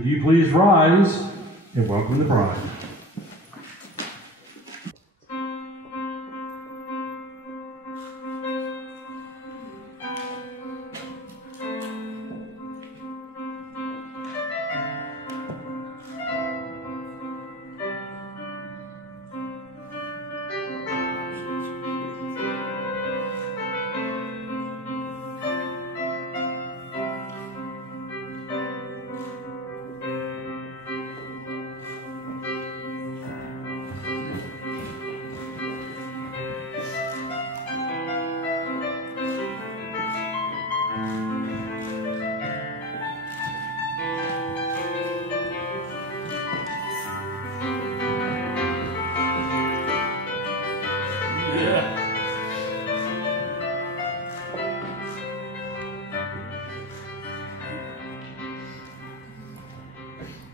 Would you please rise and welcome the bride?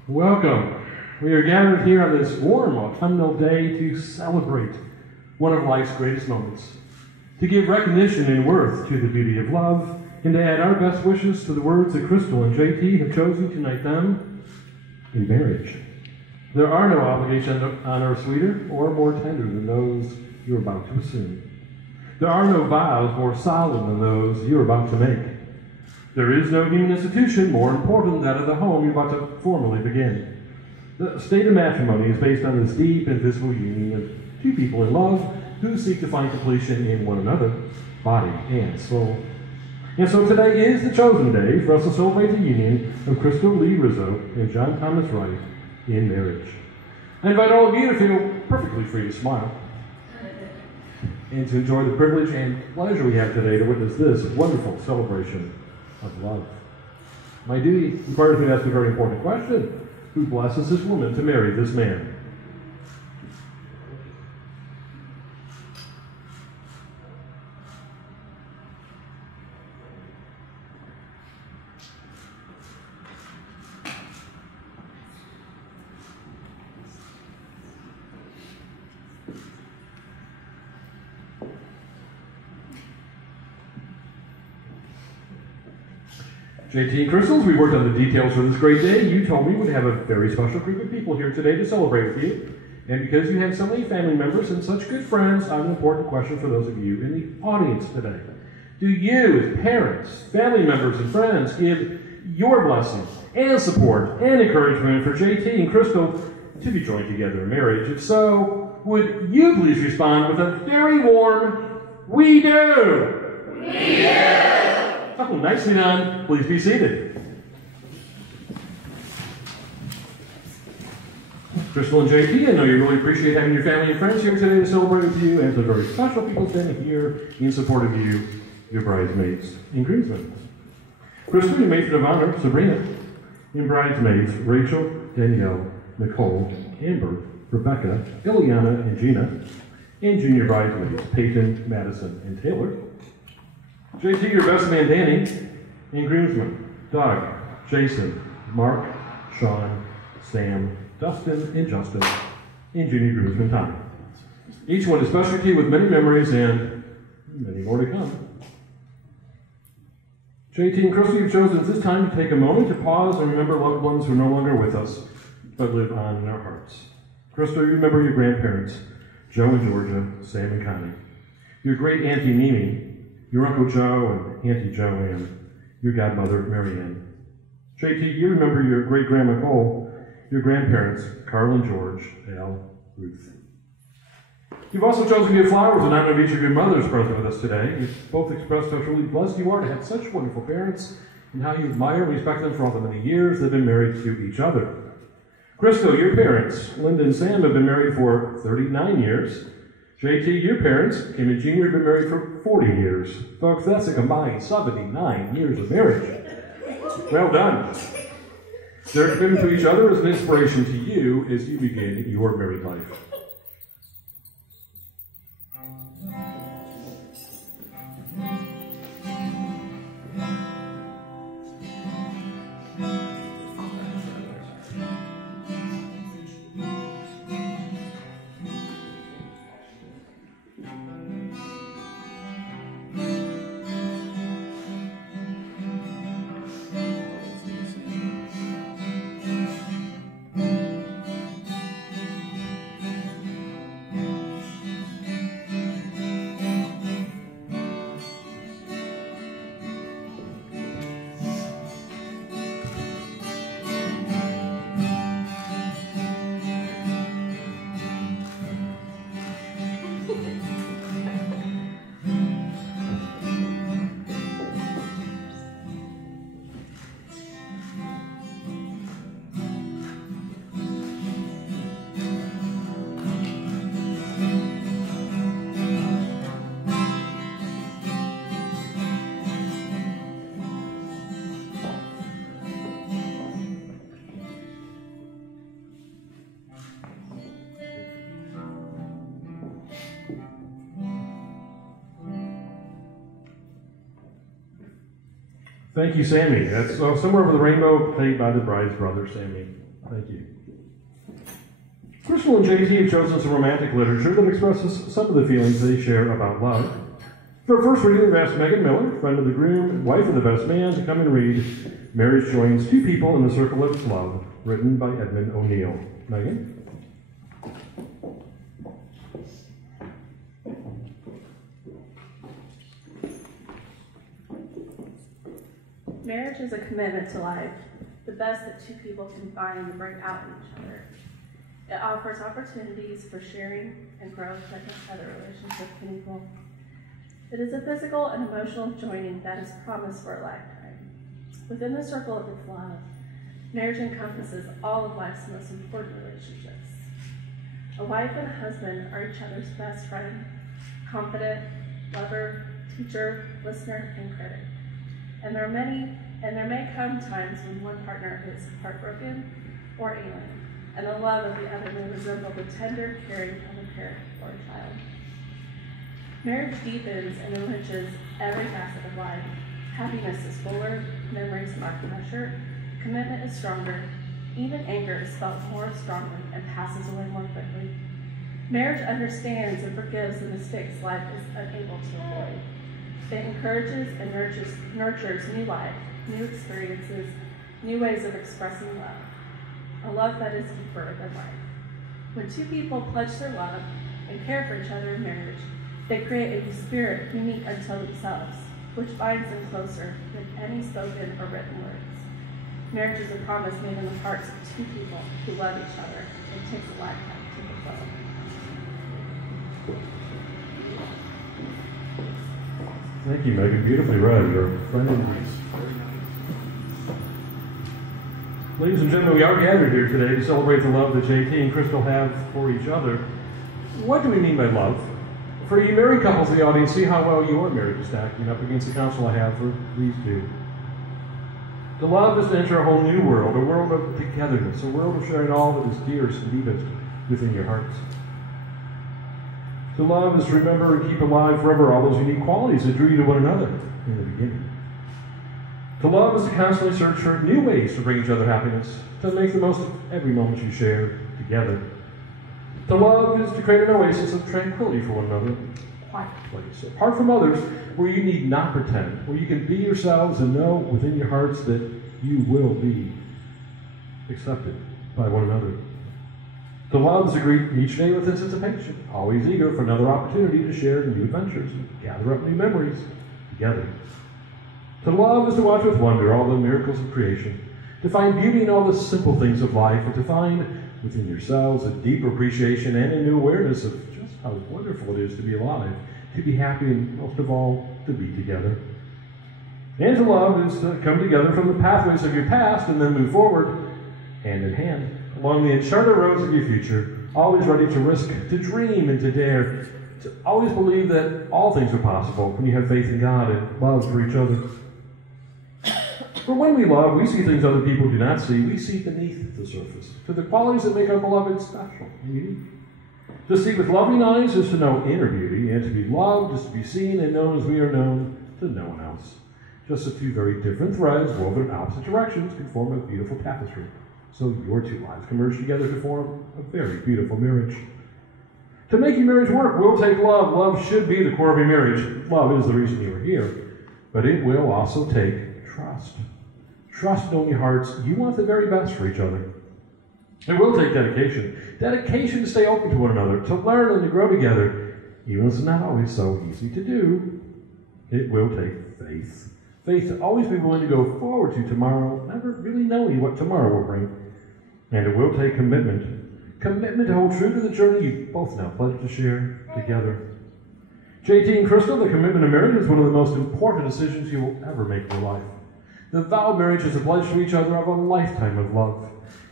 Welcome. We are gathered here on this warm autumnal day to celebrate one of life's greatest moments, to give recognition and worth to the beauty of love, and to add our best wishes to the words that Crystal and JT have chosen to unite them in marriage. There are no obligations on earth sweeter or more tender than those you are about to assume. There are no vows more solemn than those you are about to make. There is no human institution more important than that of the home you're about to formally begin. The state of matrimony is based on this deep and visible union of two people in love who seek to find completion in one another, body and soul. And so today is the chosen day for us to celebrate the union of Crystal Lee Rizzo and John Thomas Wright in marriage. I invite all of you to feel perfectly free to smile and to enjoy the privilege and pleasure we have today to witness this wonderful celebration of love. My duty requires me to ask a very important question. Who blesses this woman to marry this man? JT and Crystals, we worked on the details for this great day. You told me we'd have a very special group of people here today to celebrate with you. And because you have so many family members and such good friends, I have an important question for those of you in the audience today. Do you, as parents, family members, and friends, give your blessing and support and encouragement for JT and Crystal to be joined together in marriage? If so, would you please respond with a very warm, "We do!" We do! Oh, nicely done. Please be seated. Crystal and JT, I know you really appreciate having your family and friends here today to celebrate with you, and the very special people standing here in support of you, your bridesmaids and groomsmen. Crystal, your maid of honor, Sabrina, and bridesmaids, Rachel, Danielle, Nicole, Amber, Rebecca, Ileana, and Gina, and junior bridesmaids, Peyton, Madison, and Taylor. JT, your best man, Danny, and groomsmen, Doug, Jason, Mark, Sean, Sam, Dustin, and Justin, and junior groomsman, Tommy. Each one is special to you with many memories and many more to come. JT and Crystal, you've chosen at this time to take a moment to pause and remember loved ones who are no longer with us, but live on in our hearts. Crystal, you remember your grandparents, Joe and Georgia, Sam and Connie, your great Auntie Mimi, your Uncle Joe and Auntie Joanne, your godmother, Marianne. JT, you remember your great-grandma Cole, your grandparents, Carl and George, Al, Ruth. You've also chosen to give flowers in honor of each of your mothers present with us today. You've both expressed how truly blessed you are to have such wonderful parents and how you admire and respect them for all the many years they've been married to each other. Crystal, your parents, Linda and Sam, have been married for 39 years. JT, your parents, Kim and Junior, have been married for 40 years. Folks, that's a combined 79 years of marriage. Well done. Their commitment to each other is an inspiration to you as you begin your married life. Thank you, Sammy. That's Somewhere Over the Rainbow, played by the bride's brother, Sammy. Thank you. Crystal and JT have chosen some romantic literature that expresses some of the feelings they share about love. For our first reading, we've asked Megan Miller, friend of the groom, wife of the best man, to come and read Marriage Joins Two People in the Circle of Its Love, written by Edmund O'Neill. Megan? Marriage is a commitment to life, the best that two people can find and bring out in each other. It offers opportunities for sharing and growth that no other relationship can equal. It is a physical and emotional joining that is promised for a lifetime. Within the circle of its love, marriage encompasses all of life's most important relationships. A wife and a husband are each other's best friend, confidant, lover, teacher, listener, and critic. And there may come times when one partner is heartbroken or alien, and the love of the other may resemble the tender caring of a parent or a child. Marriage deepens and enriches every facet of life. Happiness is fuller, memories mark pressure, commitment is stronger, even anger is felt more strongly and passes away more quickly. Marriage understands and forgives the mistakes life is unable to avoid. It encourages and nurtures new life, new experiences, new ways of expressing love, a love that is deeper than life. When two people pledge their love and care for each other in marriage, they create a spirit unique unto themselves, which binds them closer than any spoken or written words. Marriage is a promise made in the hearts of two people who love each other and takes a lifetime to fulfill. Thank you, Megan. Beautifully read. Your friend in peace. Ladies and gentlemen, we are gathered here today to celebrate the love that JT and Crystal have for each other. What do we mean by love? For you married couples in the audience, see how well your marriage is stacking up against the counsel I have for these two. To love is to enter a whole new world, a world of togetherness, a world of sharing all that is dearest and deepest within your hearts. To love is to remember and keep alive forever all those unique qualities that drew you to one another in the beginning. To love is to constantly search for new ways to bring each other happiness, to make the most of every moment you share together. To love is to create an oasis of tranquility for one another, a quiet place, apart from others, where you need not pretend, where you can be yourselves and know within your hearts that you will be accepted by one another. To love is to greet each day with anticipation, always eager for another opportunity to share new adventures and gather up new memories together. To love is to watch with wonder all the miracles of creation, to find beauty in all the simple things of life, and to find within yourselves a deeper appreciation and a new awareness of just how wonderful it is to be alive, to be happy, and most of all, to be together. And to love is to come together from the pathways of your past and then move forward, hand in hand, along the uncharted roads of your future, always ready to risk, to dream, and to dare, to always believe that all things are possible when you have faith in God and love for each other. For when we love, we see things other people do not see. We see beneath the surface, to the qualities that make our beloved special and unique. To see with loving eyes is to know inner beauty, and to be loved is to be seen and known as we are known to no one else. Just as two very different threads woven in opposite directions can form a beautiful tapestry. So your two lives can merge together to form a very beautiful marriage. To make your marriage work will take love. Love should be the core of your marriage. Love is the reason you are here. But it will also take trust. Trust knowing your hearts you want the very best for each other. It will take dedication. Dedication to stay open to one another, to learn and to grow together, even if it's not always so easy to do. It will take faith. Faith to always be willing to go forward to tomorrow, never really knowing what tomorrow will bring. And it will take commitment. Commitment to hold true to the journey you both now pledged to share together. JT and Crystal, the commitment of marriage is one of the most important decisions you will ever make in your life. The vow of marriage is a pledge to each other of a lifetime of love.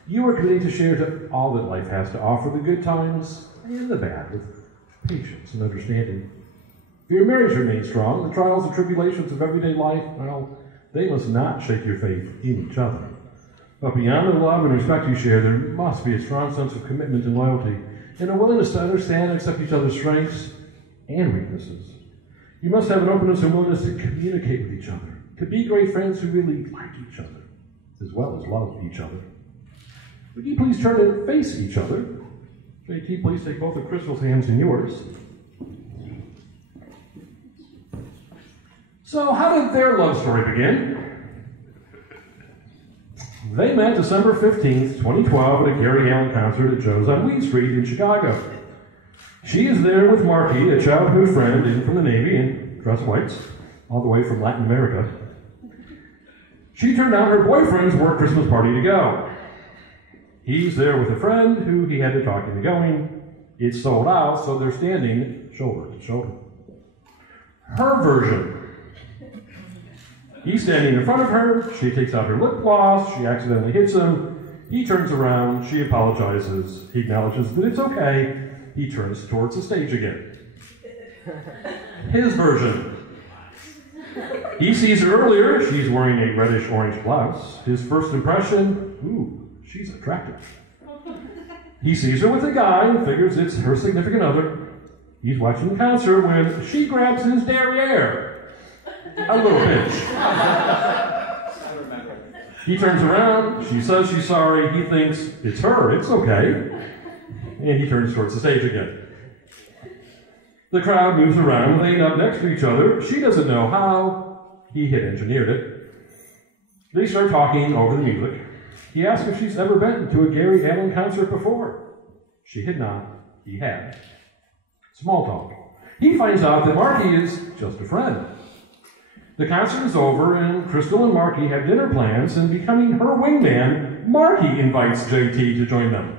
You are committed to share to all that life has to offer, the good times and the bad, with patience and understanding. If your marriage remains strong, the trials and tribulations of everyday life, well, they must not shake your faith in each other. But beyond the love and respect you share, there must be a strong sense of commitment and loyalty, and a willingness to understand and accept each other's strengths and weaknesses. You must have an openness and willingness to communicate with each other, to be great friends who really like each other, as well as love each other. Would you please turn and face each other? JT, please take both of Crystal's hands in yours. So, how did their love story begin? They met December 15th, 2012 at a Gary Allen concert at Joe's on Weed Street in Chicago. She is there with Marky, a childhood friend in from the Navy in dress whites, all the way from Latin America. She turned down her boyfriend's work Christmas party to go. He's there with a friend who he had to talk into going. It's sold out, so they're standing shoulder to shoulder. Her version. He's standing in front of her. She takes out her lip gloss. She accidentally hits him. He turns around. She apologizes. He acknowledges that it's okay. He turns towards the stage again. His version. He sees her earlier. She's wearing a reddish-orange blouse. His first impression, ooh, she's attractive. He sees her with a guy and figures it's her significant other. He's watching the concert when she grabs his derriere. A little pinch. He turns around. She says she's sorry. He thinks it's her. It's okay. And he turns towards the stage again. The crowd moves around. They end up next to each other. She doesn't know how. He had engineered it. They start talking over the music. He asks if she's ever been to a Gary Allen concert before. She had not. He had. Small talk. He finds out that Marky is just a friend. The concert is over, and Crystal and Marky have dinner plans, and becoming her wingman, Marky invites JT to join them.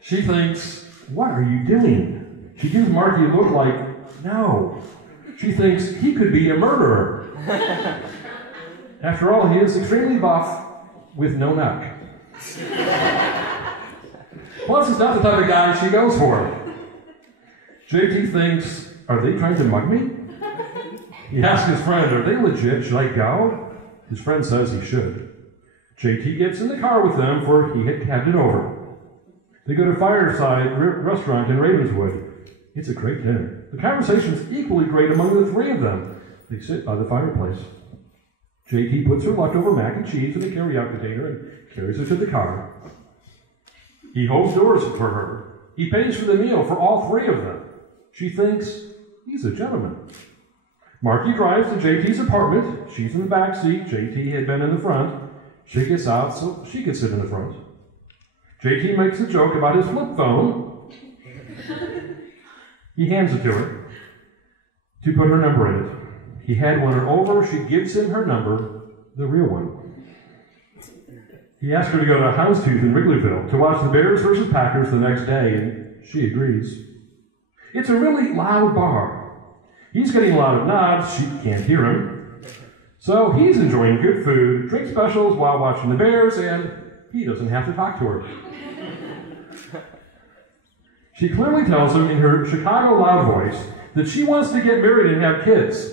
She thinks, what are you doing? She gives Marky a look like, no. She thinks he could be a murderer. After all, he is extremely buff with no neck. Plus, he's not the type of guy she goes for. JT thinks, are they trying to mug me? He asks his friend, are they legit? Should I go? His friend says he should. JT gets in the car with them, for he had cabbed it over. They go to Fireside Restaurant in Ravenswood. It's a great dinner. The conversation's equally great among the three of them. They sit by the fireplace. JT puts her leftover mac and cheese in a carry-out container and carries her to the car. He holds doors for her. He pays for the meal for all three of them. She thinks he's a gentleman. Marky drives to JT's apartment. She's in the back seat. JT had been in the front. She gets out so she can sit in the front. JT makes a joke about his flip phone. He hands it to her to put her number in it. He had won her over. She gives him her number, the real one. He asks her to go to Houndstooth in Wrigleyville to watch the Bears versus Packers the next day, and she agrees. It's a really loud bar. He's getting a lot of nods. She can't hear him. So he's enjoying good food, drink specials while watching the Bears, and he doesn't have to talk to her. She clearly tells him in her Chicago loud voice that she wants to get married and have kids.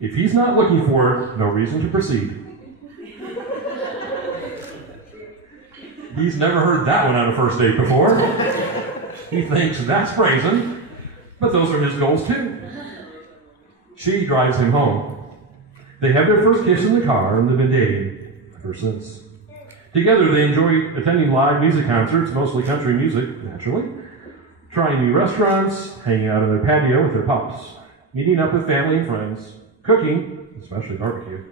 If he's not looking for her, no reason to proceed. He's never heard that one on a first date before. He thinks that's brazen, but those are his goals too. She drives him home. They have their first kiss in the car, and they've been dating ever since. Together, they enjoy attending live music concerts, mostly country music, naturally, trying new restaurants, hanging out on their patio with their pups, meeting up with family and friends, cooking, especially barbecue,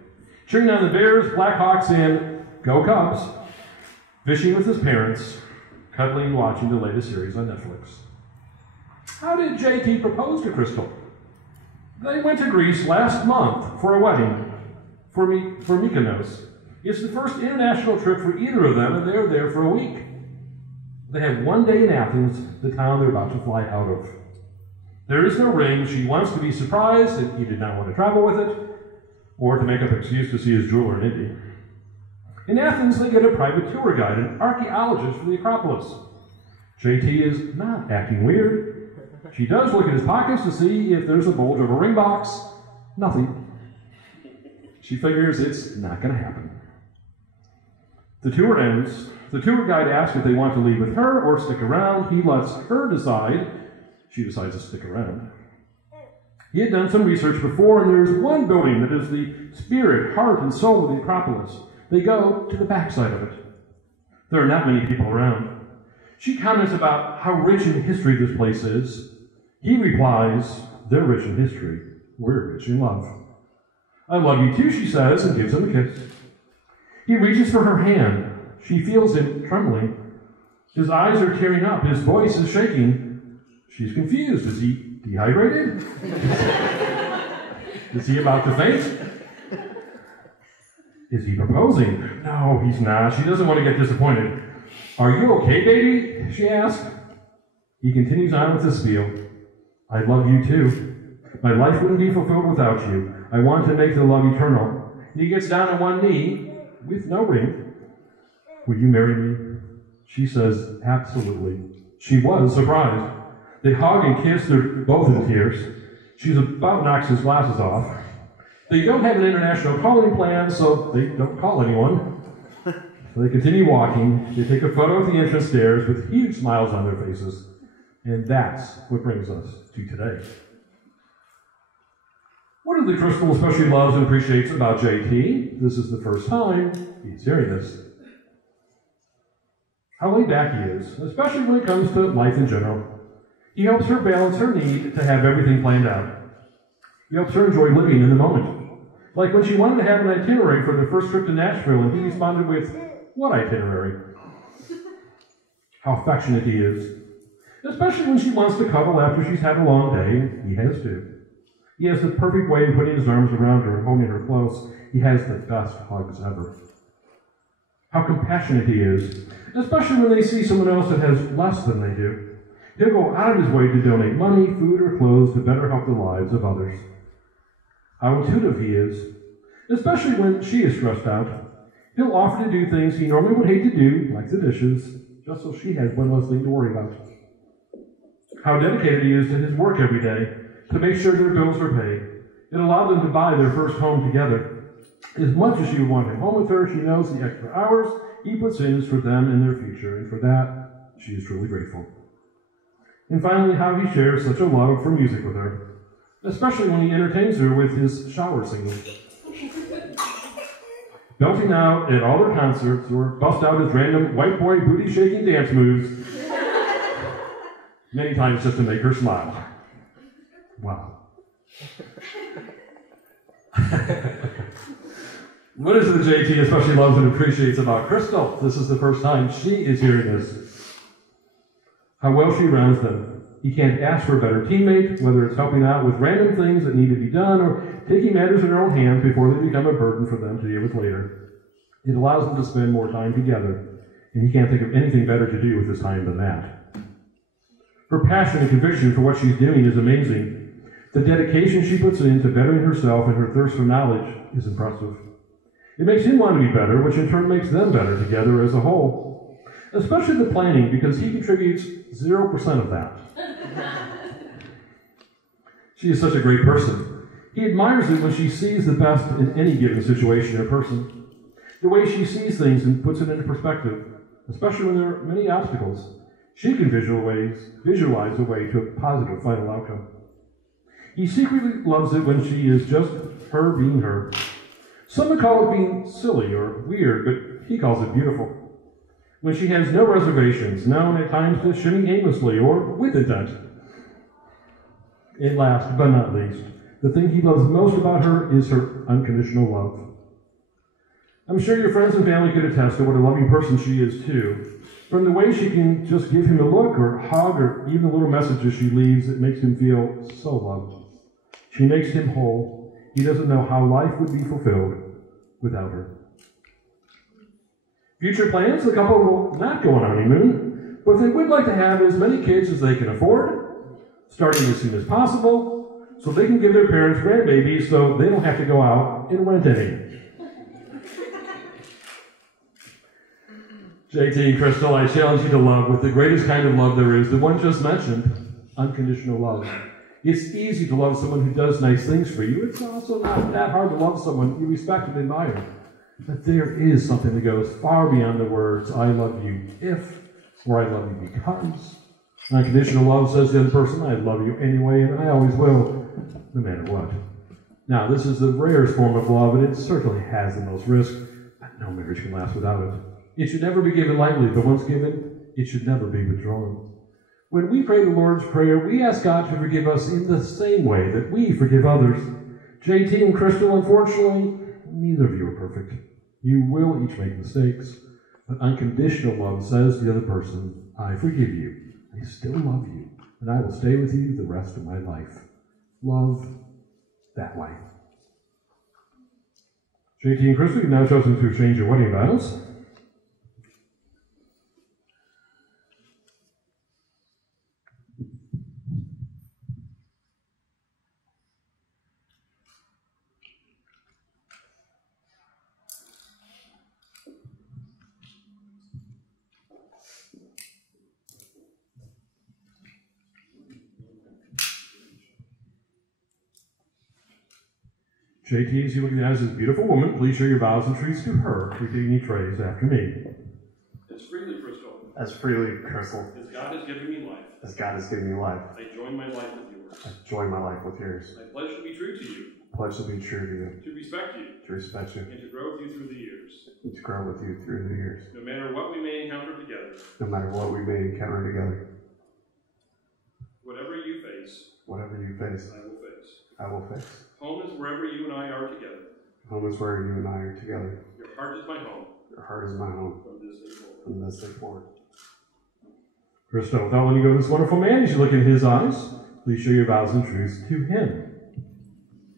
cheering on the Bears, Blackhawks, and Go Cubs, fishing with his parents, cuddling and watching the latest series on Netflix. How did JT propose to Crystal? They went to Greece last month for a wedding, for Mykonos. It's the first international trip for either of them, and they're there for a week. They have one day in Athens, the town they're about to fly out of. There is no ring. She wants to be surprised, and he did not want to travel with it, or to make up an excuse to see his jeweler in Indy. In Athens, they get a private tour guide, an archaeologist for the Acropolis. JT is not acting weird. She does look in his pockets to see if there's a bulge of a ring box. Nothing. She figures it's not going to happen. The tour ends. The tour guide asks if they want to leave with her or stick around. He lets her decide. She decides to stick around. He had done some research before, and there's one building that is the spirit, heart, and soul of the Acropolis. They go to the backside of it. There are not many people around. She comments about how rich in history this place is. He replies, they're rich in history. We're rich in love. I love you too, she says, and gives him a kiss. He reaches for her hand. She feels him trembling. His eyes are tearing up. His voice is shaking. She's confused. Is he dehydrated? Is he about to faint? Is he proposing? No, he's not. She doesn't want to get disappointed. Are you okay, baby? She asks. He continues on with his spiel. I love you too. My life wouldn't be fulfilled without you. I want to make the love eternal. And he gets down on one knee with no ring. Will you marry me? She says, absolutely. She was surprised. They hug and kiss. They're both in tears. She's about knocks his glasses off. They don't have an international calling plan, so they don't call anyone. So they continue walking. They take a photo at the entrance stairs with huge smiles on their faces. And that's what brings us to today. What is the Crystal especially loves and appreciates about JT? This is the first time he's hearing this. How laid back he is, especially when it comes to life in general. He helps her balance her need to have everything planned out. He helps her enjoy living in the moment. Like when she wanted to have an itinerary for their first trip to Nashville, and he responded with, what itinerary? How affectionate he is. Especially when she wants to cuddle after she's had a long day. He has too. He has the perfect way of putting his arms around her and holding her close. He has the best hugs ever. How compassionate he is, especially when they see someone else that has less than they do. He'll go out of his way to donate money, food, or clothes to better help the lives of others. How intuitive he is, especially when she is stressed out. He'll offer to do things he normally would hate to do, like the dishes, just so she has one less thing to worry about. How dedicated he is to his work every day to make sure their bills are paid. It allowed them to buy their first home together. As much as she would want him home with her, she knows the extra hours he puts in is for them and their future, and for that, she is truly grateful. And finally, how he shares such a love for music with her, especially when he entertains her with his shower singing. Belting out at all their concerts, or bust out his random white boy booty-shaking dance moves, many times just to make her smile. Wow. What is it that JT especially loves and appreciates about Crystal? This is the first time she is hearing this. How well she rounds them. He can't ask for a better teammate, whether it's helping out with random things that need to be done or taking matters in their own hands before they become a burden for them to deal with later. It allows them to spend more time together, and he can't think of anything better to do with his time than that. Her passion and conviction for what she's doing is amazing. The dedication she puts into bettering herself and her thirst for knowledge is impressive. It makes him want to be better, which in turn makes them better together as a whole. Especially the planning, because he contributes 0% of that. She is such a great person. He admires it when she sees the best in any given situation or person. The way she sees things and puts it into perspective, especially when there are many obstacles. She can visualize a way to a positive final outcome. He secretly loves it when she is just her being her. Some would call it being silly or weird, but he calls it beautiful. When she has no reservations, known at times to shimmy aimlessly or with intent. And last but not least, the thing he loves most about her is her unconditional love. I'm sure your friends and family could attest to what a loving person she is too. From the way she can just give him a look or hug or even the little messages she leaves, it makes him feel so loved. She makes him whole. He doesn't know how life would be fulfilled without her. Future plans, the couple will not go on honeymoon, but they would like to have as many kids as they can afford, starting as soon as possible, so they can give their parents grandbabies so they don't have to go out and rent any. JT and Crystal, I challenge you to love with the greatest kind of love there is, the one just mentioned, unconditional love. It's easy to love someone who does nice things for you. It's also not that hard to love someone you respect and admire. But there is something that goes far beyond the words, I love you if, or I love you because. Unconditional love says to the other person, I love you anyway, and I always will. no matter what. Now, this is the rarest form of love, and it certainly has the most risk, but no marriage can last without it. It should never be given lightly, but once given, it should never be withdrawn. When we pray the Lord's Prayer, we ask God to forgive us in the same way that we forgive others. JT and Crystal, unfortunately, neither of you are perfect. You will each make mistakes, but unconditional love says to the other person, I forgive you, I still love you, and I will stay with you the rest of my life. Love that way. JT and Crystal, you've now chosen to exchange your wedding vows. JT, as you look at this beautiful woman, please share your vows and truths to her, repeating each phrase after me. As freely, Crystal. As freely, Crystal. As God has given me life. As God has given me life. I join my life with yours. I join my life with yours. I pledge to be true to you. Pledge to be true to you. To respect you. To respect you. And to grow with you through the years. And to grow with you through the years. No matter what we may encounter together. No matter what we may encounter together. Whatever you face. Whatever you face. I will face. I will face. Home is wherever you and I are together. Home is where you and I are together. Your heart is my home. Your heart is my home. From this day forward. From this day forward. Crystal, without letting go of this wonderful man, you should look in his eyes. Please share your vows and truths to him.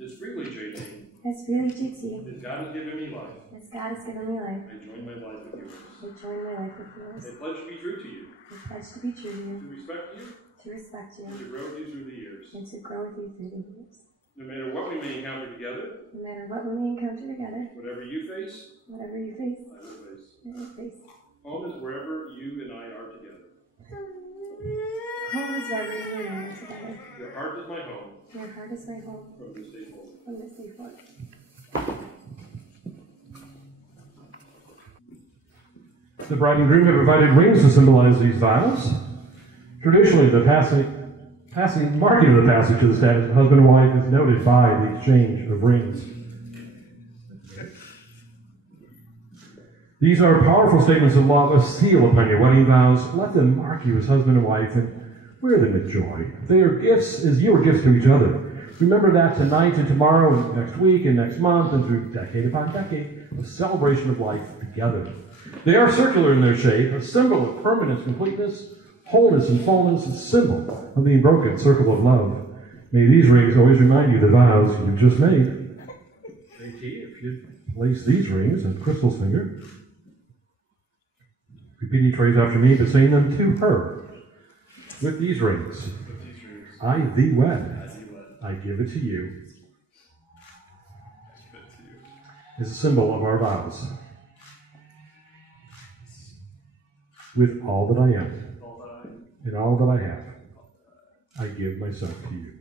As freely, JT. As freely, JT. As God has given me life. As God has given me life. I join my life with yours. I join my life with yours. I pledge to be true to you. I pledge to be true to you. To respect you. To respect you. And to grow with you through the years. And to grow with you through the years. No matter what we may encounter together. No matter what we may encounter together. Whatever you face. Whatever you face. I will face. I will face. Home is wherever you and I are together. Home is wherever you and I are together. Your heart is my home. Your heart is my home. From this day forward. From this day forward. The bride and groom have provided rings to symbolize these vows. Traditionally, the marking of the passage to the status of husband and wife is noted by the exchange of rings. These are powerful statements of love, a seal upon your wedding vows. Let them mark you as husband and wife and wear them with joy. They are gifts as you are gifts to each other. Remember that tonight and tomorrow and next week and next month and through decade upon decade, a celebration of life together. They are circular in their shape, a symbol of permanent completeness, wholeness and fullness, a symbol of the unbroken circle of love. May these rings always remind you of the vows you've just made. JT, if you'd place these rings on Crystal's finger, repeat each phrase after me, but saying them to her. With these rings, I thee wed. I give it to you. Is a symbol of our vows. With all that I am and all that I have, I give myself to you.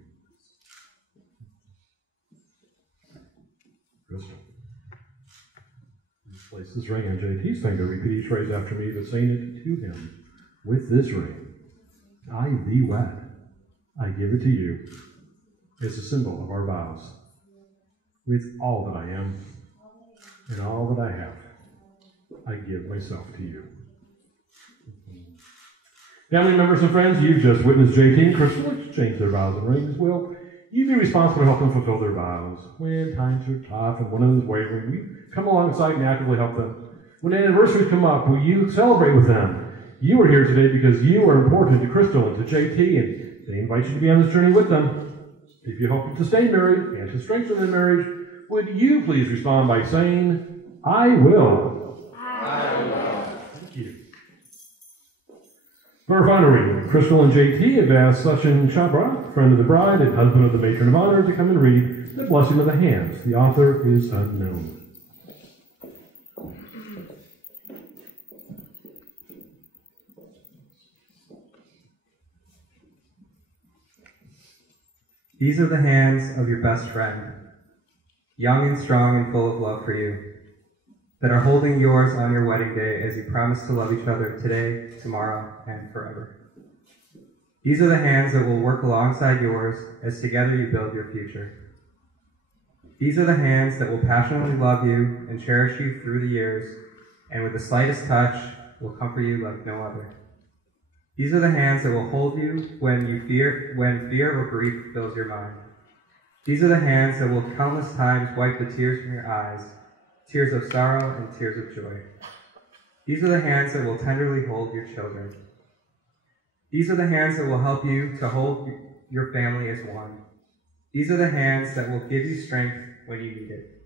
Crystal. Place this ring on JT's finger. Repeat each phrase after me, but saying it to him. With this ring, I thee wed. I give it to you. It's a symbol of our vows. With all that I am and all that I have, I give myself to you. Family members and friends, you've just witnessed JT and Crystal exchange their vows and rings. Will you be responsible to help them fulfill their vows? When times are tough and one of them is wavering, will you come alongside and actively help them? When anniversaries come up, will you celebrate with them? You are here today because you are important to Crystal and to JT, and they invite you to be on this journey with them. If you hope to stay married and to strengthen their marriage, would you please respond by saying, I will. I will. Thank you. For our final reading, Crystal and JT have asked Sachin Chabra, friend of the bride and husband of the matron of honor, to come and read the blessing of the hands. The author is unknown. These are the hands of your best friend, young and strong and full of love for you, that are holding yours on your wedding day as you promise to love each other today, tomorrow, and forever. These are the hands that will work alongside yours as together you build your future. These are the hands that will passionately love you and cherish you through the years, and with the slightest touch will comfort you like no other. These are the hands that will hold you when fear or grief fills your mind. These are the hands that will countless times wipe the tears from your eyes, tears of sorrow and tears of joy. These are the hands that will tenderly hold your children. These are the hands that will help you to hold your family as one. These are the hands that will give you strength when you need it.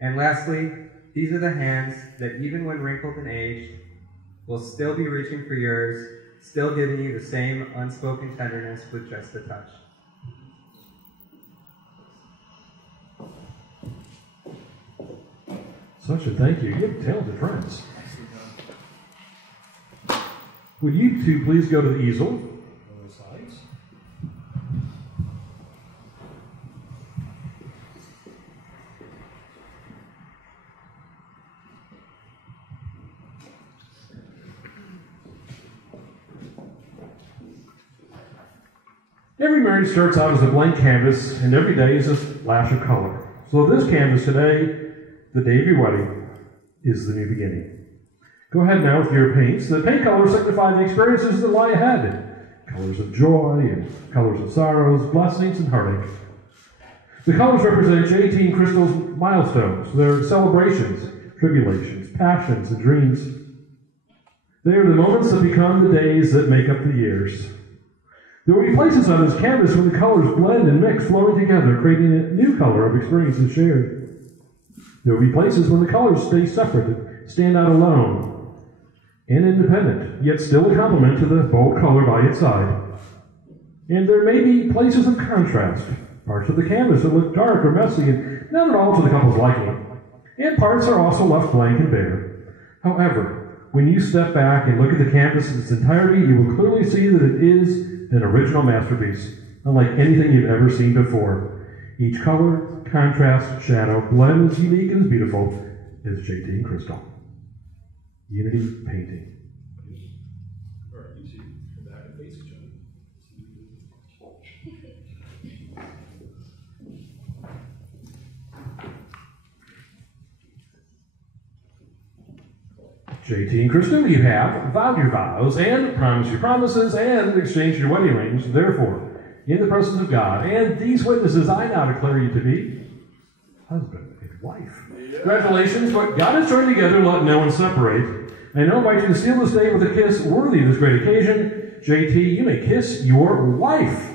And lastly, these are the hands that even when wrinkled and aged, will still be reaching for yours, still giving you the same unspoken tenderness with just a touch. Such a thank you. You have talented friends. Would you two please go to the easel on the sides? Every marriage starts out as a blank canvas, and every day is a splash of color. So this canvas today, the day of your wedding, is the new beginning. Go ahead now with your paints. The paint colors signify the experiences that lie ahead. Colors of joy and colors of sorrows, blessings and heartache. The colors represent JT and Crystal's milestones, their celebrations, tribulations, passions, and dreams. They are the moments that become the days that make up the years. There will be places on this canvas where the colors blend and mix, flowing together, creating a new color of experiences shared. There will be places when the colors stay separate, stand out alone, and independent, yet still a complement to the bold color by its side. And there may be places of contrast, parts of the canvas that look dark or messy and not at all to the couple's liking, and parts are also left blank and bare. However, when you step back and look at the canvas in its entirety, you will clearly see that it is an original masterpiece, unlike anything you've ever seen before. Each color, contrast, shadow, blend as unique and as beautiful as JT and Crystal. Unity painting. All right, you two come back and face each other. JT and Crystal, you have vowed your vows and promised your promises and exchanged your wedding rings. Therefore, in the presence of God and these witnesses, I now declare you to be husband and wife. Congratulations, but God has joined together, let no one separate. I now invite you to seal this day with a kiss worthy of this great occasion. JT, you may kiss your wife.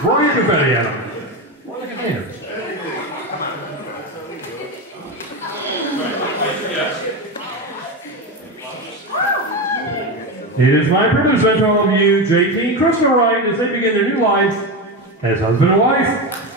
Throw your confetti at him. Look at hands. It is my privilege to all of you, JT and Crystal Wright, as they begin their new life as husband and wife.